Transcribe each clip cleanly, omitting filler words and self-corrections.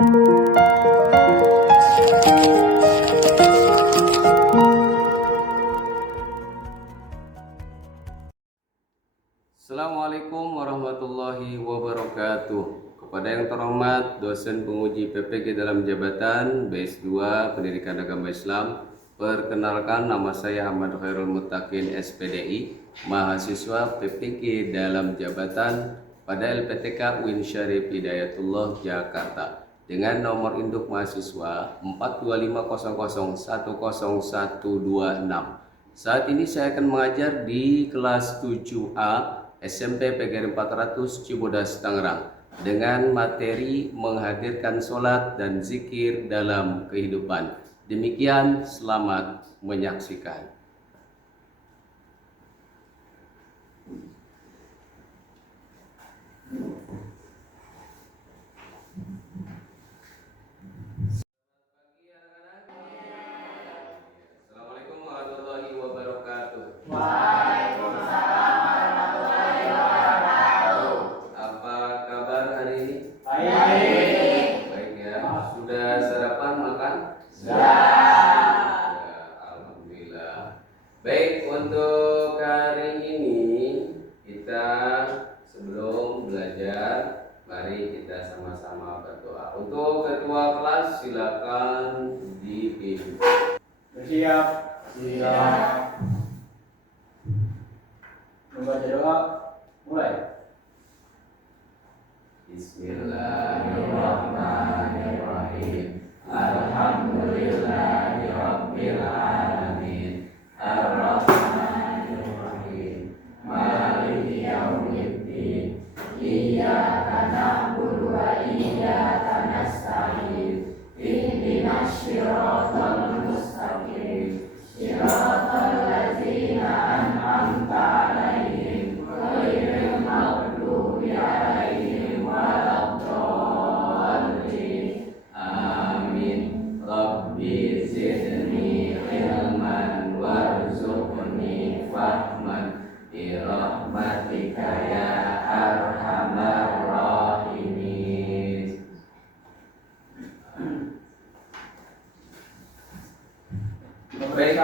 Assalamualaikum warahmatullahi wabarakatuh. Kepada yang terhormat dosen penguji PPG dalam jabatan BS2 Pendidikan Agama Islam, perkenalkan nama saya Ahmad Khairul Muttaqin SPDI, mahasiswa PPG dalam jabatan pada LPTK UIN Syarif Hidayatullah Jakarta dengan nomor induk mahasiswa 42500100126. Saat ini saya akan mengajar di kelas 7A SMP PGRI 400 Cibodas Tangerang dengan materi menghadirkan sholat dan zikir dalam kehidupan. Demikian, selamat menyaksikan. Assalamualaikum warahmatullahi wabarakatuh. Apa kabar hari ini? Baik ya. Sudah sarapan makan? Ya, alhamdulillah. Baik, untuk hari ini kita sebelum belajar, mari kita sama-sama berdoa. Untuk ketua kelas silakan dipimpin. Bersiap. Membaca doa. Mulai. Bismillahirrahmanirrahim. Alhamdulillahirabbil alamin. Arrahmanirrahim. Maliki yaumiddin. Iyyaka na'budu wa iyyaka nasta'in. Ihdinas shiratal mustaqim. Shiratal ladzina an'amta 'alaihim ghairil maghdubi 'alaihim waladdallin. Amin. Rabbi zidni ilman warzuqni fahman bi rahmatika ya arhamar rahimin. Baik,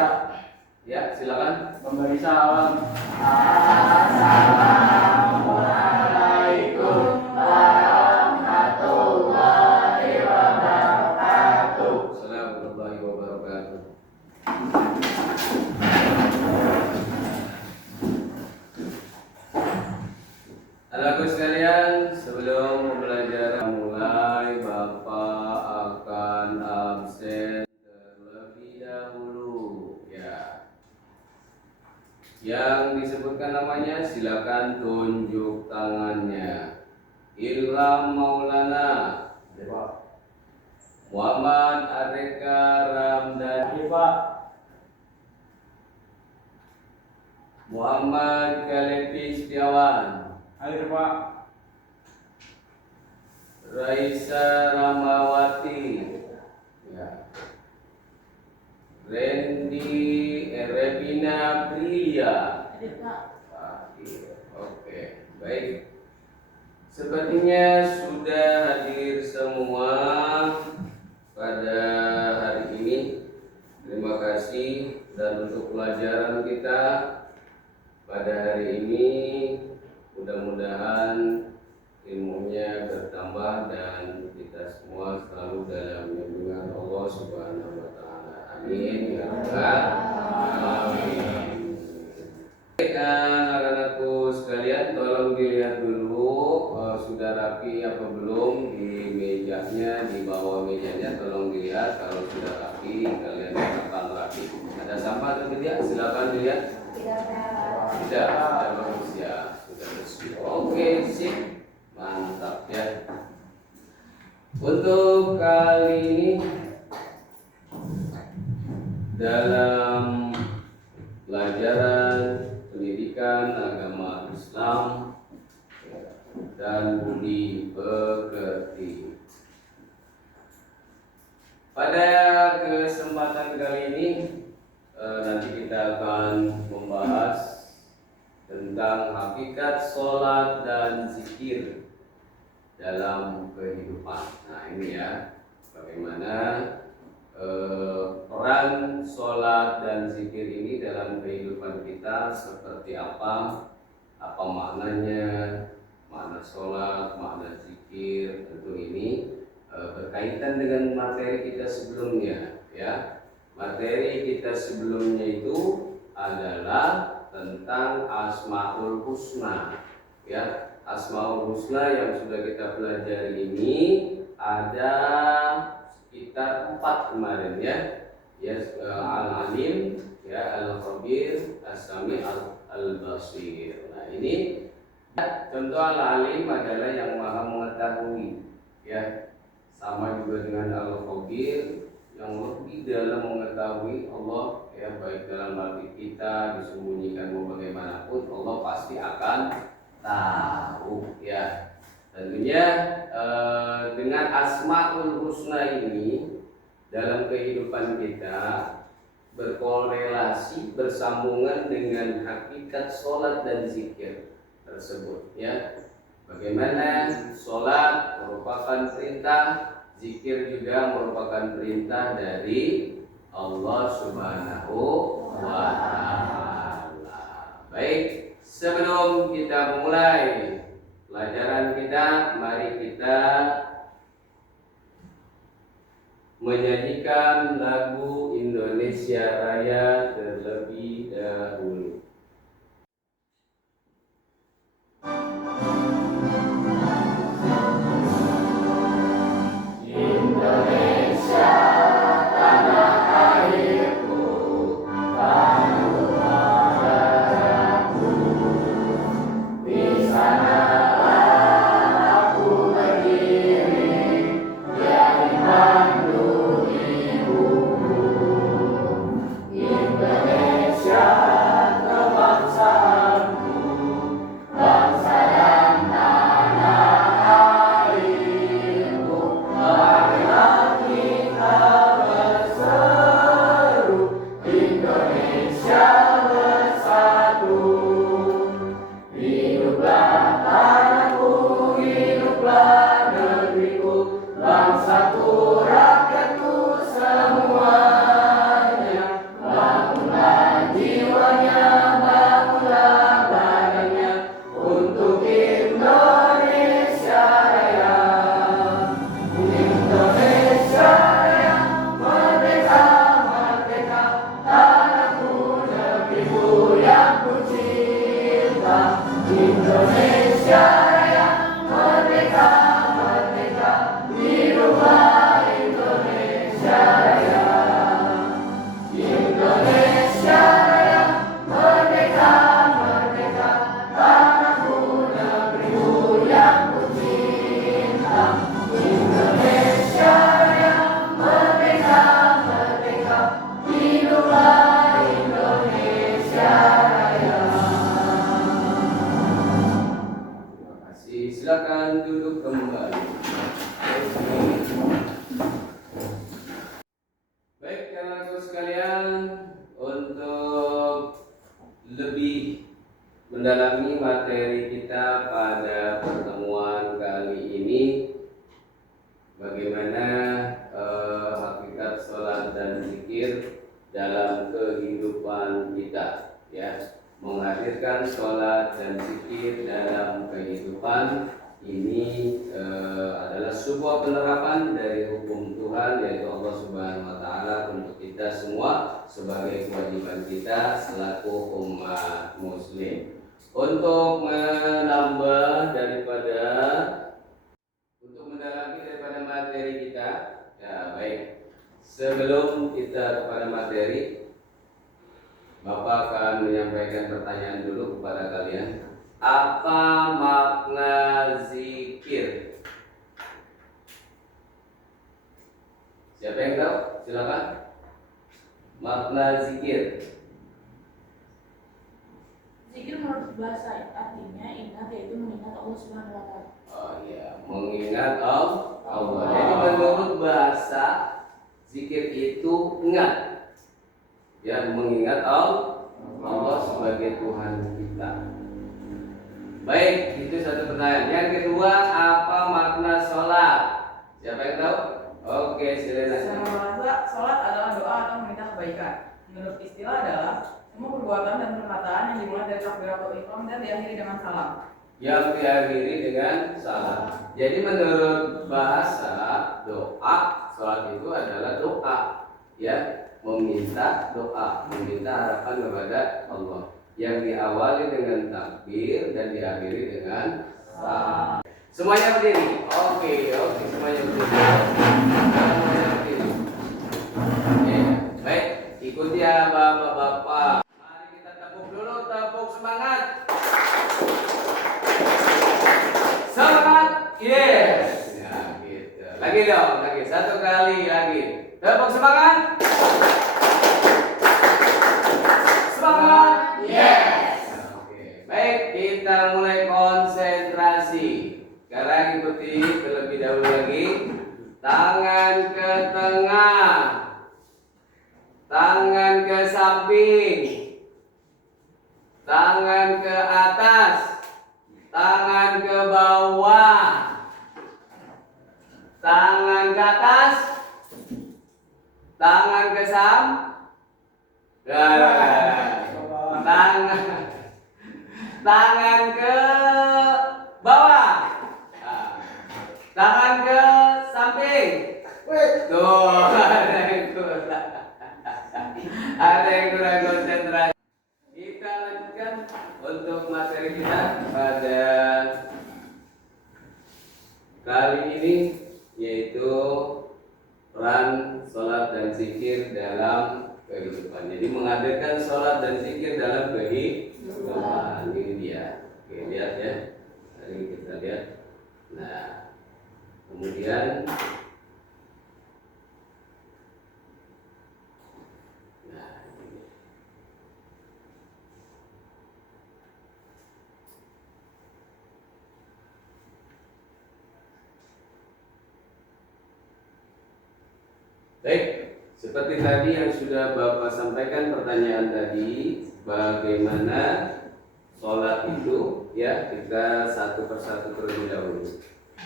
ya silakan. Memberi salam. Assalamualaikum warahmatullahi wabarakatuh. Warahmatullahi wabarakatuh. Anak-anakku sekalian, sebelum pembelajaran mulai, Bapak akan absen terlebih dahulu ya. Yang disebutkan namanya silakan tunjuk tangannya. Ilham Maulana, Muhammad Areka Ramdan, Muhammad Kalepi Setiawan, Hadir Pak. Raisa Ramawati ya. Revina Priya. Oke, baik. Sepertinya sudah hadir semua pada hari ini. Terima kasih. Dan untuk pelajaran kita pada hari ini, mudah-mudahan ilmunya bertambah dan kita semua selalu dalam lindungan Allah Subhanahu wa taala. Amin ya rabbal alamin. Baik, anak-anakku sekalian, tolong dilihat dulu sudah rapi apa belum di mejanya, di bawah mejanya tolong dilihat. Kalau sudah rapi, kalian akan rapi. Ada sampah atau tidak? Silakan dilihat. Tidak, sudah bagus ya, sudah bersih. Oke, sip, mantap ya. Untuk kali ini dalam pelajaran pendidikan agama Islam dan budi pekerti. Pada kesempatan kali ini nanti kita akan membahas tentang hakikat sholat dan zikir dalam kehidupan. Nah, ini ya, bagaimana peran sholat dan zikir ini dalam kehidupan kita seperti apa maknanya, makna sholat, makna zikir. Tentu ini berkaitan dengan materi kita sebelumnya ya. Materi kita sebelumnya itu adalah tentang Asmaul Husna ya. Asmaul Husna yang sudah kita pelajari ini ada sekitar 4 kemarin ya. Al-Alim ya, Al-Khabir, As-Sami, Al-Basir. Nah, ini contoh Al-Alim adalah yang Maha mengetahui ya. Sama juga dengan Al-Khabir yang lebih dalam mengetahui Allah ya, baik dalam hati kita disembunyikan mau bagaimanapun Allah pasti akan tahu ya. Tentunya dengan Asmaul Husna ini dalam kehidupan kita berkorelasi, bersambungan dengan hakikat sholat dan zikir tersebut ya. Bagaimana sholat merupakan perintah, zikir juga merupakan perintah dari Allah Subhanahu wa Ta'ala. Baik, sebelum kita memulai pelajaran kita, mari kita menyanyikan lagu Indonesia Raya terlebih dahulu. Silakan duduk kembali. Baik, teman-teman sekalian, untuk lebih mendalami materi kita pada pertemuan kali ini, bagaimana hakikat sholat dan zikir dalam kehidupan kita ya. Menghadirkan sholat dan zikir dalam kehidupan ini adalah sebuah penerapan dari hukum Tuhan, yaitu Allah Subhanahu wa Ta'ala untuk kita semua sebagai kewajiban kita selaku umat muslim. Untuk mendalami daripada materi kita ya. Baik, sebelum kita kepada materi, Bapak akan menyampaikan pertanyaan dulu kepada kalian. Apa makna zikir? Siapa yang tahu? Silakan. Makna zikir. Zikir menurut bahasa artinya ingat, yaitu mengingat Allah Subhanahu wa Ta'ala. Oh iya, mengingat Allah. Jadi menurut bahasa zikir itu ingat. Ya, mengingat Allah sebagai Tuhan kita. Baik, itu satu pertanyaan. Yang kedua, apa makna sholat? Siapa yang tahu? Oke, silakan. Secara bahasa, sholat adalah doa atau meminta kebaikan. Menurut istilah adalah semua perbuatan dan perkataan yang dimulai dari takbiratul ihram dan diakhiri dengan salam. Yang diakhiri dengan salam. Jadi menurut bahasa doa, sholat itu adalah doa, ya, meminta doa, meminta harapan kepada Allah. Yang diawali dengan takbir dan diakhiri dengan salam. Semuanya berdiri. Oke, semuanya berdiri. Semuanya berdiri. Oke, baik. Ikuti ya bapak-bapak. Mari kita tepuk dulu, tepuk semangat. Semangat, yes. Ya, gitu. Lagi dong, lagi satu kali lagi. Tepuk semangat. Semangat, yes. Oke, baik. Kita mulai konsentrasi. Sekarang ikuti terlebih dahulu lagi. Tangan ke tengah, tangan ke samping, tangan ke atas, tangan ke bawah, tangan ke atas, tangan ke tangan ke bawah, tangan ke samping. Tuh, ada yang kurang konsentrasi. Kita lanjutkan untuk materi kita pada kali ini, yaitu peran sholat dan zikir dalam kehidupan. Jadi menghadirkan sholat dan zikir dalam kehidupan. Ini dia. Oke, lihat ya. Mari kita lihat. Nah, kemudian ini. Baik, seperti tadi yang sudah Bapak sampaikan pertanyaan tadi, bagaimana sholat itu, ya, kita satu persatu terlebih dahulu.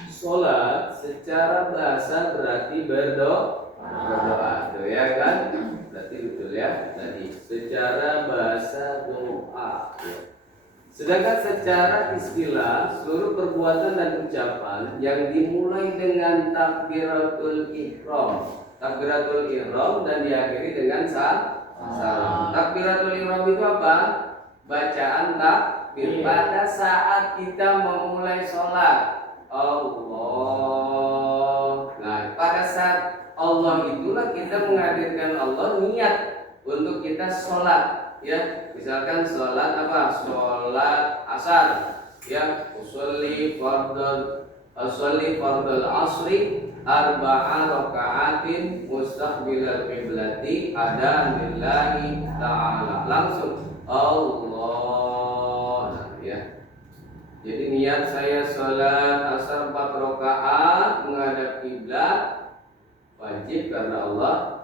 Sholat secara bahasa berarti berdoa, tuh ya kan? Berarti betul ya tadi. Secara bahasa doa. Ya. Sedangkan secara istilah seluruh perbuatan dan ucapan yang dimulai dengan takbiratul ihram, dan diakhiri dengan salam. Takbiratul ihram itu apa? Bacaan takbir pada saat kita memulai sholat. Allah. Nah, pada saat Allah itulah kita menghadirkan Allah, niat untuk kita sholat, ya. Misalkan sholat apa? Sholat asar, ya. Usolli fardal asri arba'a raka'atin mustaqbilal qiblati adan lillahi ta'ala. Langsung Allah, nah, ya. Jadi niat saya sholat asar 4 rakaat menghadap kiblat wajib karena Allah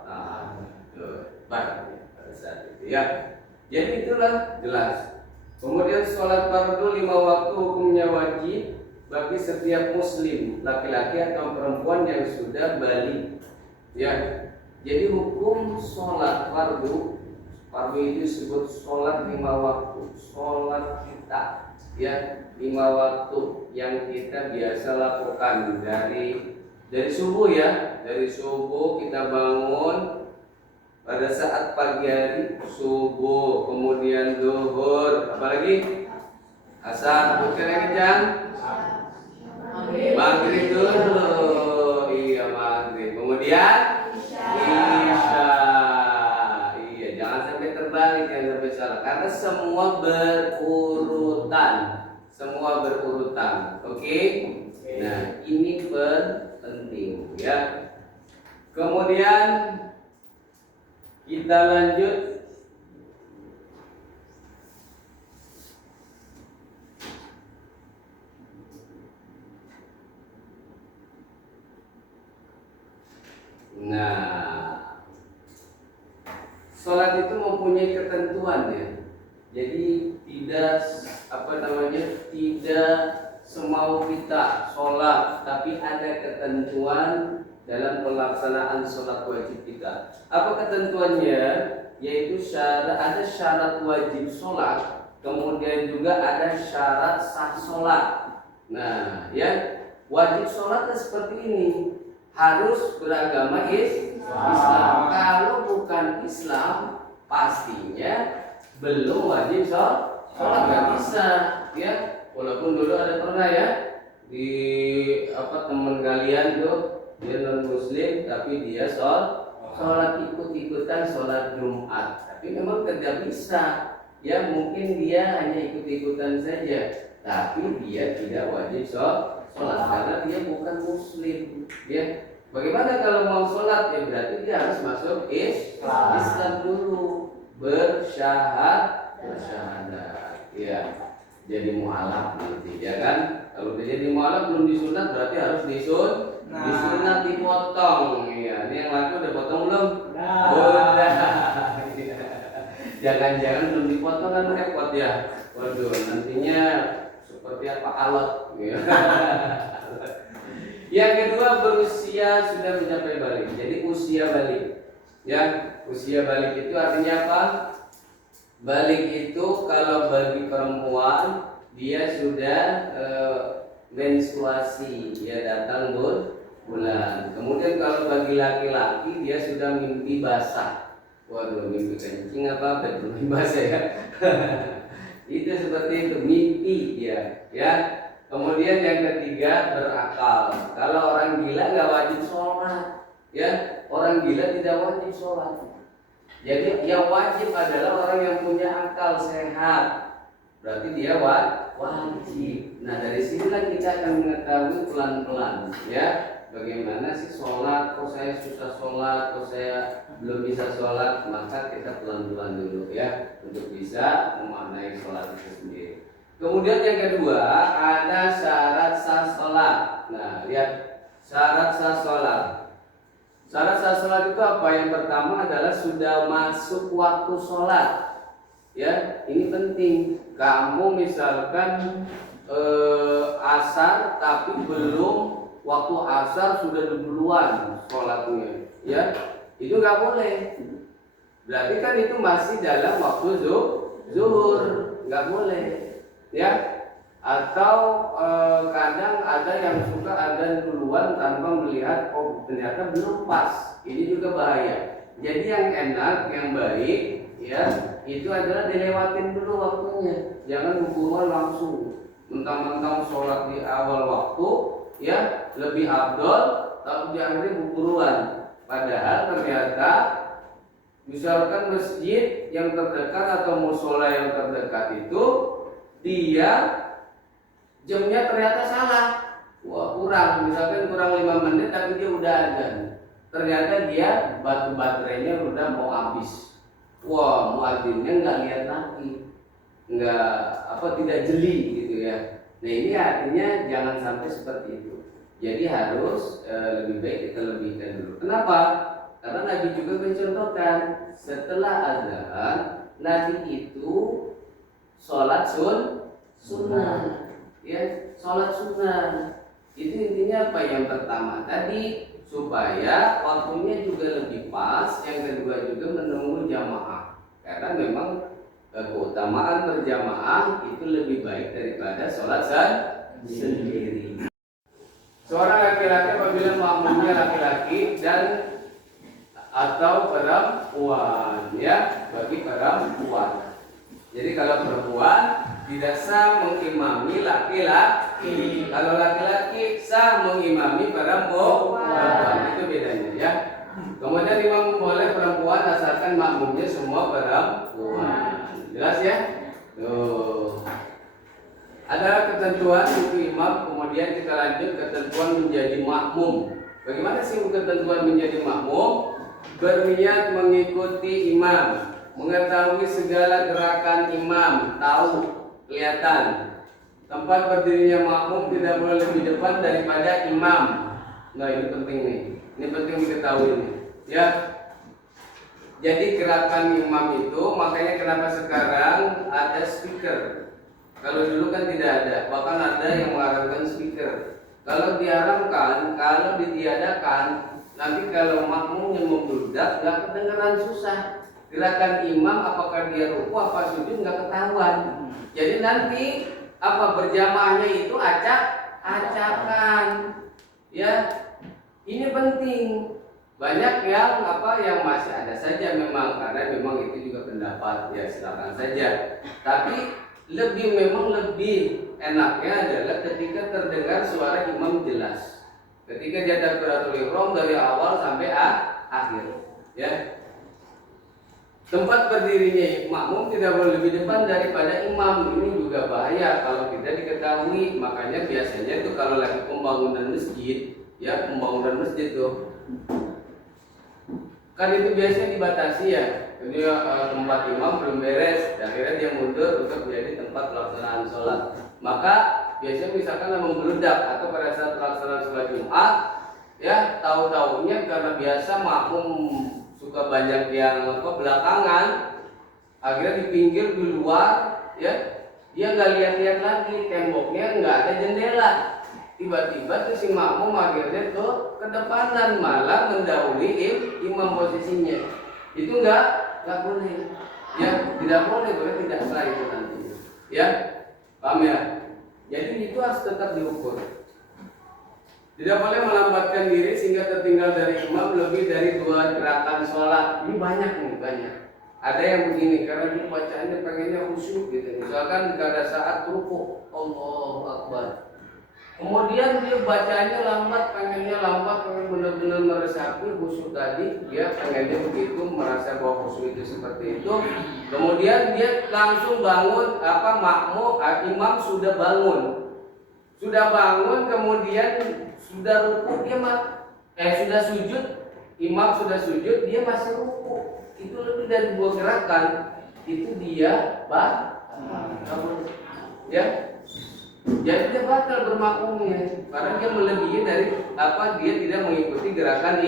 baik pada saat itu, ya. Jadi itulah jelas. Kemudian sholat fardu 5 waktu hukumnya wajib bagi setiap muslim, laki-laki atau perempuan yang sudah balik, ya. Jadi hukum sholat fardu itu disebut sholat 5 waktu, sholat kita, ya, 5 waktu yang kita biasa lakukan dari subuh, ya. Dari subuh kita bangun pada saat pagi hari, subuh, kemudian zuhur, apalagi asar, bukan yang kencang, maghrib dulu, iya maghrib, kemudian isya, iya, jangan sampai terbalik, jangan sampai salah, karena semua berurutan, oke? Nah, ini penting, ya. Kemudian kita lanjut. Nah, sholat itu mempunyai ketentuan, ya. Jadi tidak tidak semau kita sholat, tapi ada ketentuan dalam pelaksanaan sholat wajib kita. Apa ketentuannya? Yaitu ada syarat wajib sholat, kemudian juga ada syarat sah sholat. Nah, ya, wajib sholat seperti ini, harus beragama Islam. Kalau bukan Islam, pastinya belum wajib sholat, nggak bisa, ya. Walaupun dulu ada pernah ya di teman kalian tuh dia non muslim tapi dia sholat ikut-ikutan sholat Jumat, tapi memang tidak bisa, ya. Mungkin dia hanya ikut-ikutan saja, tapi dia tidak wajib sholat karena dia bukan muslim, ya. Bagaimana kalau mau sholat? Ya berarti dia harus masuk Islam dulu, bersyahadat, ya. Jadi mualaf nanti, ya kan? Kalau dia jadi mualaf belum disunat, berarti harus disunat dipotong. Ya, ini yang laki udah potong belum? Udah. Jangan-jangan belum dipotong kan repot ya. Waduh, nantinya seperti apa alat? Ya. Yang kedua, berusia sudah mencapai balik. Jadi usia balik. Ya, usia balik itu artinya apa? Balik itu kalau bagi perempuan dia sudah menstruasi, dia datang bulan. Kemudian kalau bagi laki-laki dia sudah mimpi basah. Waduh, mimpi kencing apa mimpi basah ya. Itu seperti itu, mimpi dia, ya. Kemudian yang ketiga, berakal. Kalau orang gila nggak wajib sholat, ya. Orang gila tidak wajib sholat. Jadi yang wajib adalah orang yang punya akal sehat. Berarti dia wajib. Nah, dari sinilah kita akan mengetahui pelan-pelan, ya, bagaimana sih sholat. Kok saya susah sholat, kok saya belum bisa sholat. Maka kita pelan-pelan dulu, ya, untuk bisa memaknai sholat itu sendiri. Kemudian yang kedua, ada syarat sah sholat. Nah, lihat syarat sah sholat. Syarat sah sholat itu apa? Yang pertama adalah sudah masuk waktu sholat. Ya, ini penting. Kamu misalkan asar tapi belum waktu asar sudah duluan sholatnya, ya, itu nggak boleh. Berarti kan itu masih dalam waktu zuhur, nggak boleh, ya. Atau kadang ada yang suka adzan duluan tanpa melihat, oh ternyata belum pas. Ini juga bahaya. Jadi yang enak, yang baik, ya, itu adalah dilewatin dulu waktunya. Jangan hubungan langsung. Mentang-mentang sholat di awal waktu, ya, lebih afdol, tapi diakhiri bukuruan. Padahal ternyata misalkan masjid yang terdekat atau musola yang terdekat itu dia jamnya ternyata salah. Wah, kurang, misalkan kurang 5 menit tapi dia udah adzan. Ternyata dia baterainya udah mau habis. Wah, muadzinnya nggak lihat lagi, tidak jeli gitu ya. Nah, ini artinya jangan sampai seperti itu. Jadi harus lebih baik kita lebihkan dulu. Kenapa? Karena Nabi juga mencontohkan setelah azan Nabi itu sholat sunnah. Ya, sholat sunnah itu intinya apa? Yang pertama tadi supaya waktunya juga lebih pas, yang kedua juga menunggu jamaah, karena memang keutamaan berjamaah itu lebih baik daripada sholat sendiri. Seorang laki-laki apabila makmumnya laki-laki dan atau perempuan, ya, bagi perempuan. Jadi kalau perempuan tidak sah mengimami laki-laki. Kalau laki-laki sah mengimami perempuan. Itu bedanya, ya. Kemudian imam boleh perempuan asalkan makmumnya semua perempuan. Jelas ya? Tuh. Ada ketentuan untuk imam, kemudian kita lanjut ketentuan menjadi makmum. Bagaimana sih ketentuan menjadi makmum? Berniat mengikuti imam, mengetahui segala gerakan imam, tahu, kelihatan. Tempat berdirinya makmum tidak boleh lebih depan daripada imam. Nah, ini penting nih. Ini penting diketahui nih, ya. Jadi gerakan imam itu, makanya kenapa sekarang ada speaker. Kalau dulu kan tidak ada, bahkan ada yang mengarahkan speaker. Kalau diharamkan, kalau ditiadakan, nanti kalau makmumnya membludak, nggak kedengaran, susah. Gerakan imam apakah dia ruku apa sujud nggak ketahuan. Jadi nanti apa berjamaahnya itu acak-acakan. Ya, ini penting. Banyak yang masih ada saja memang, karena memang itu juga pendapat, ya silakan saja. Tapi memang lebih enaknya adalah ketika terdengar suara imam jelas. Ketika dia takbiratul ihram dari awal sampai akhir, ya. Tempat berdirinya makmum tidak boleh lebih depan daripada imam. Ini juga bahaya kalau tidak diketahui. Makanya biasanya itu kalau lagi pembangunan masjid, ya pembangunan masjid tuh, kan itu biasanya dibatasi ya. Jadi tempat imam belum beres, dan akhirnya dia mundur untuk menjadi tempat pelaksanaan sholat. Maka biasanya misalkan membludak atau pada saat pelaksanaan sholat Jumat, ya tahu-tahunya karena biasa makmum suka banyak yang belakangan, akhirnya di pinggir di luar, ya dia nggak lihat-lihat lagi, temboknya nggak ada jendela. Tiba-tiba tuh si makmum akhirnya tuh kedepanan, malah mendahului imam posisinya. Itu nggak boleh, ya tidak boleh tidak sah itu nanti, ya paham ya. Jadi itu harus tetap diukur. Tidak boleh melambatkan diri sehingga tertinggal dari imam lebih dari 2 gerakan sholat. Ini banyak nih, banyak. Ada yang begini, karena dia bacaannya pengennya khusyuk gitu. Misalkan pada saat rukuk, Allahu Akbar. Kemudian dia bacanya lambat, pengen benar-benar meresapi khusyuk tadi. Dia pengennya begitu, merasa bahwa khusyuk itu seperti itu. Kemudian dia langsung bangun, imam sudah bangun. Sudah bangun, kemudian sudah ruku, sudah sujud, imam sudah sujud, dia masih ruku. Itu lebih dari 2 gerakan, itu dia ya. Jadi dia batal bermakmumnya karena dia melebihi dari dia tidak mengikuti gerakan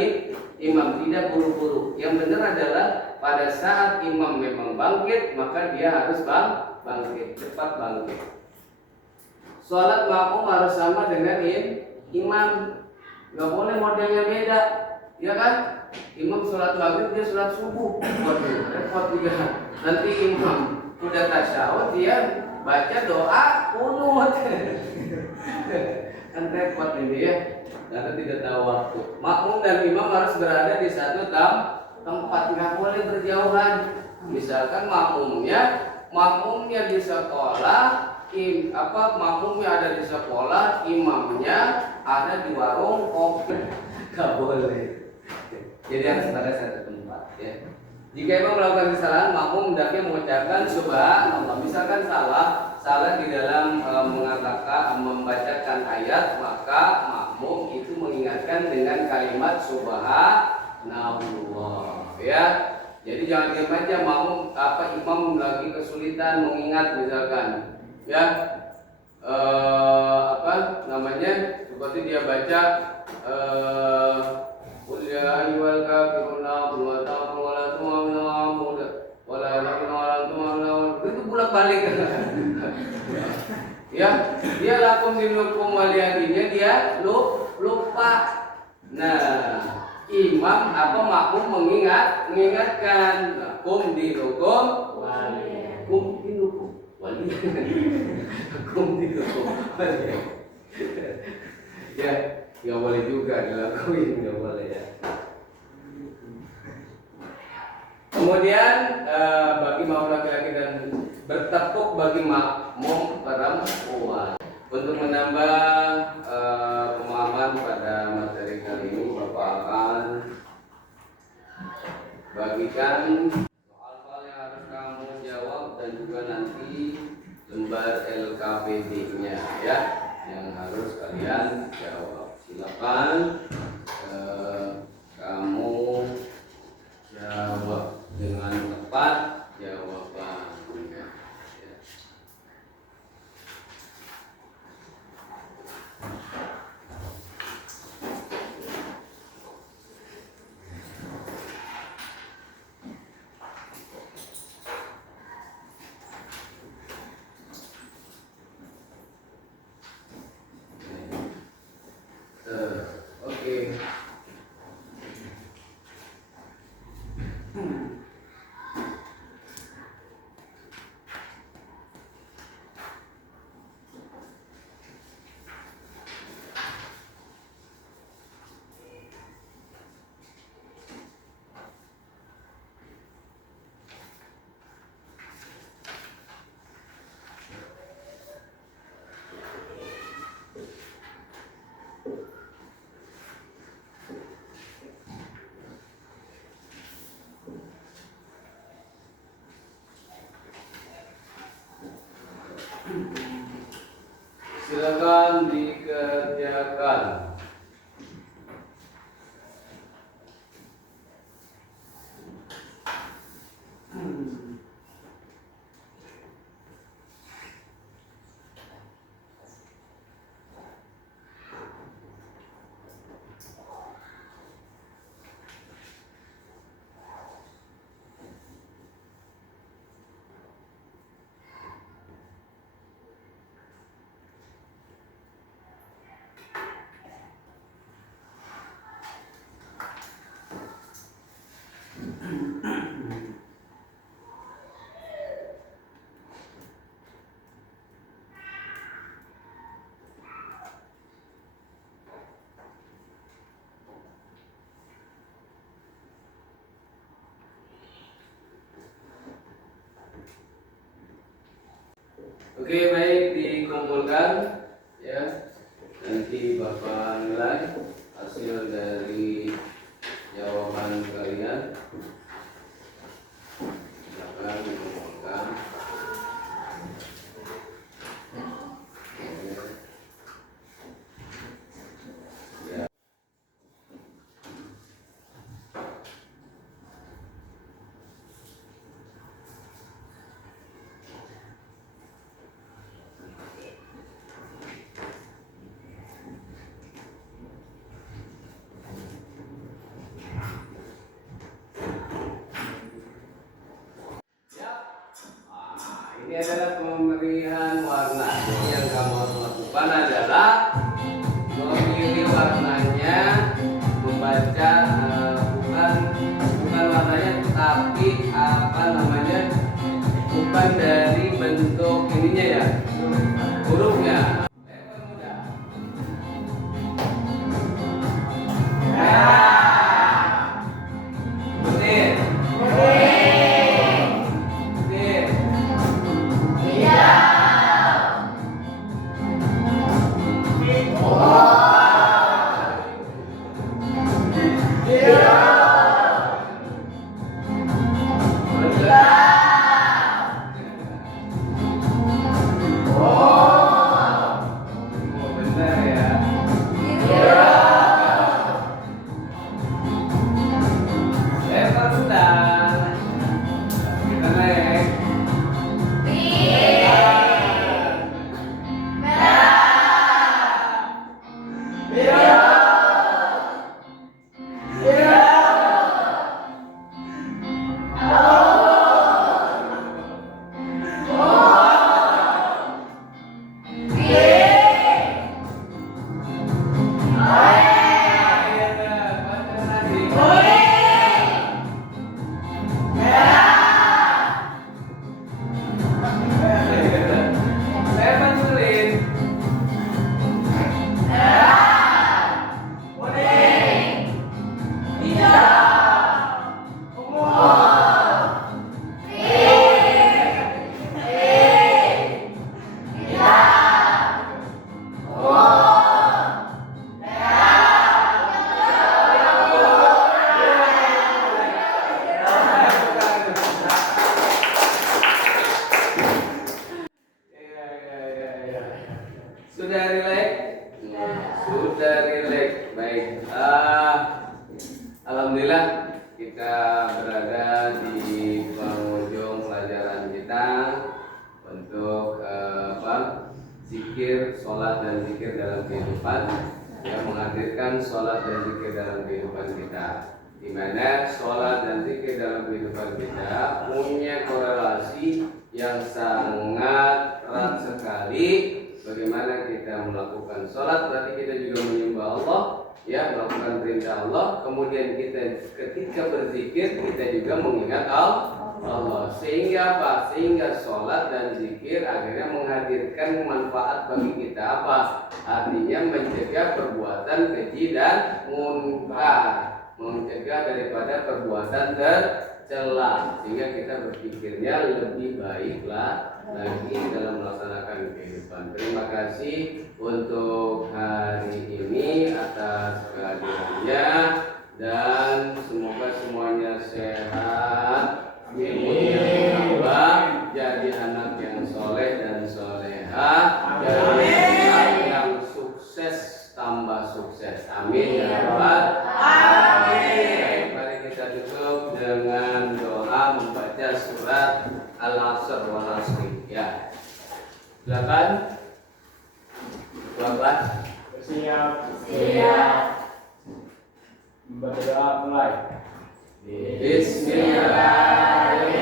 imam, tidak buru-buru. Yang benar adalah pada saat imam memang bangkit, maka dia harus bangkit, cepat bangkit. Sholat makmum harus sama dengan imam, nggak boleh modelnya beda, ya kan? Imam sholat maghrib, dia sholat subuh, waduh repot juga. Nanti imam udah tasyahud, dia baca doa kunut, kan repot ini ya, karena tidak tahu waktu. Makmum dan imam harus berada di satu tempat, nggak boleh berjauhan. Misalkan makmumnya di sekolah, makmumnya ada di sekolah, imamnya ada di warung kopi, nggak boleh. Jadi harus pada satu tempat, ya. Jika imam melakukan kesalahan, makmum hendaknya mengucapkan subhanallah. Misalkan salah di dalam mengatakan membacakan ayat, maka makmum itu mengingatkan dengan kalimat subhanallah, ya. Jadi jangan diam aja imam lagi kesulitan mengingat misalkan, ya seperti dia baca qul ya ayyuhal kafirun a'budu wa ta'budu wa la tu'minu wa la ilaha wa la tu'minu, itu bolak-balik. Ya, dia lakum dinukum waliyadinya, dia lupa. Nah, imam makmum mengingatkan kum dinukum wali. Ya, nggak boleh juga dilakuin, nggak boleh ya. Kemudian bagi makmum laki-laki dan bertepuk bagi makmum perempuan. Untuk menambah pemahaman pada materi kali ini, Bapak akan bagikan soal-soal yang harus kamu jawab dan juga nanti lembar LKPD-nya, ya, yang harus kalian jawab. Silakan kamu jawab dengan tepat jawabannya, ya. Oke, baik, dikumpulkan ya. Nanti Bapak nilai hasil dari jawaban kalian. Silakan dikumpulkan. Ya. Ini adalah pemberian warna. Jadi yang kamu harus lakukan adalah memilih warnanya, membaca bukan warnanya, tapi apa namanya, bukan dari bentuk ininya ya, hurufnya. Lebar mudah. Putih. Sudah relax? Sudah relax. Baik. Alhamdulillah kita berada di penghujung pelajaran kita untuk zikir, sholat dan zikir dalam kehidupan, yang menghadirkan sholat dan zikir dalam kehidupan kita, di mana sholat dan zikir dalam kehidupan kita punya korelasi yang sangat erat sekali. Bagaimana kita melakukan sholat, berarti kita juga menyembah Allah, ya, melakukan perintah Allah. Kemudian kita ketika berzikir, kita juga mengingat Allah. Sehingga apa? Sehingga sholat dan zikir akhirnya menghadirkan manfaat bagi kita apa? Artinya mencegah perbuatan keji dan munkar, mencegah daripada perbuatan tercela, sehingga kita berpikirnya lebih baiklah lagi dalam melaksanakan kehidupan. Terima kasih untuk hari ini atas kehadirannya, dan semoga semuanya sehat, ilmunya bertambah, jadi anak yang soleh dan solehah, jadi anak yang sukses tambah sukses. Amin ya rabbal alamin. Mari kita tutup dengan doa membaca surat Al-Asr wal Asri. Ya, silakan Bapak. Bersiap. Membaca doa mulai. Bismillahirrahmanirrahim.